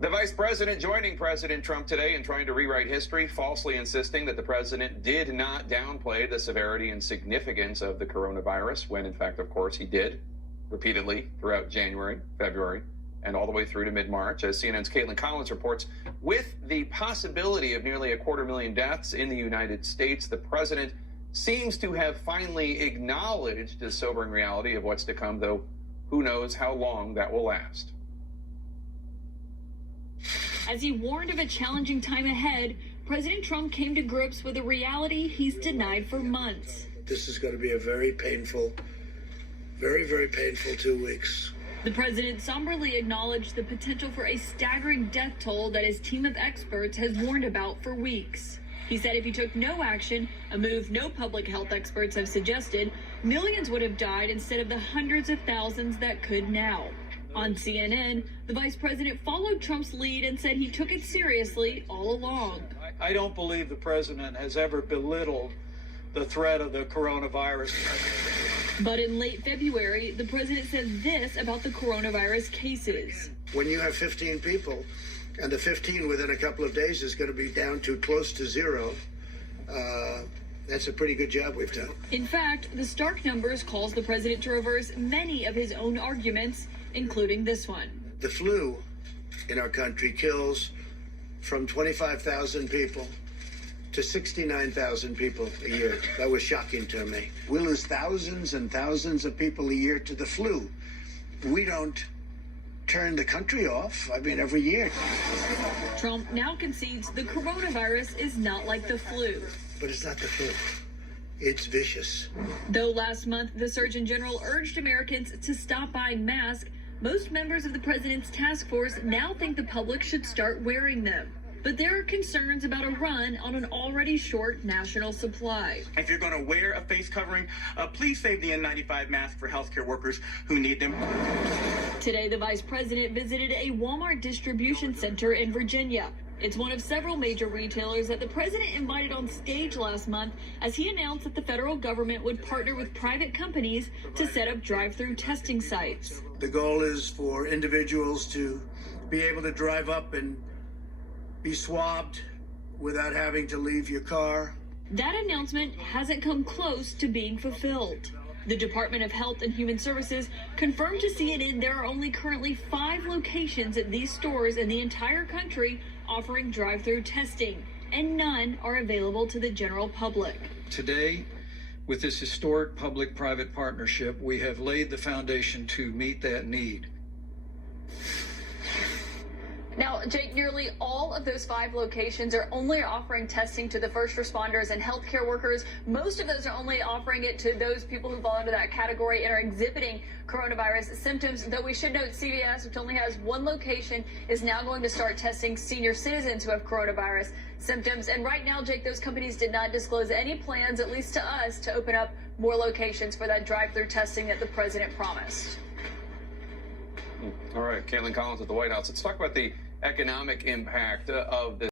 The vice president joining President Trump today in trying to rewrite history, falsely insisting that the president did not downplay the severity and significance of the coronavirus, when in fact, of course, he did repeatedly throughout January, February, and all the way through to mid-March. As CNN's Caitlin Collins reports, with the possibility of nearly 250,000 deaths in the United States, the president seems to have finally acknowledged the sobering reality of what's to come, though who knows how long that will last. As he warned of a challenging time ahead, President Trump came to grips with a reality he's denied for months. This is going to be a very painful, very painful 2 weeks. The president somberly acknowledged the potential for a staggering death toll that his team of experts has warned about for weeks. He said if he took no action, a move no public health experts have suggested, millions would have died instead of the hundreds of thousands that could now. On CNN, the vice president followed Trump's lead and said he took it seriously all along. I don't believe the president has ever belittled the threat of the coronavirus. But in late February, the president said this about the coronavirus cases. When you have 15 people, and the 15 within a couple of days is going to be down to close to zero, that's a pretty good job we've done. In fact, the stark numbers calls the president to reverse many of his own arguments, including this one. The flu in our country kills from 25,000 people to 69,000 people a year. That was shocking to me. We lose thousands and thousands of people a year to the flu. We don't turn the country off, every year. Trump now concedes the coronavirus is not like the flu. But it's not the flu. It's vicious. Though last month the Surgeon General urged Americans to stop buying masks, most members of the president's task force now think the public should start wearing them. But there are concerns about a run on an already short national supply. If you're going to wear a face covering, please save the N95 mask for healthcare workers who need them. Today, the vice president visited a Walmart distribution center in Virginia. It's one of several major retailers that the president invited on stage last month as he announced that the federal government would partner with private companies to set up drive-through testing sites. The goal is for individuals to be able to drive up and be swabbed without having to leave your car. That announcement hasn't come close to being fulfilled. The Department of Health and Human Services confirmed to CNN there are only currently 5 locations at these stores in the entire country offering drive-through testing, and none are available to the general public. Today, with this historic public-private partnership, we have laid the foundation to meet that need. Now, Jake, nearly all of those 5 locations are only offering testing to the first responders and healthcare workers. Most of those are only offering it to those people who fall into that category and are exhibiting coronavirus symptoms. Though we should note CVS, which only has 1 location, is now going to start testing senior citizens who have coronavirus symptoms. And right now, Jake, those companies did not disclose any plans, at least to us, to open up more locations for that drive-through testing that the president promised. All right, Caitlin Collins at the White House. Let's talk about the economic impact of this.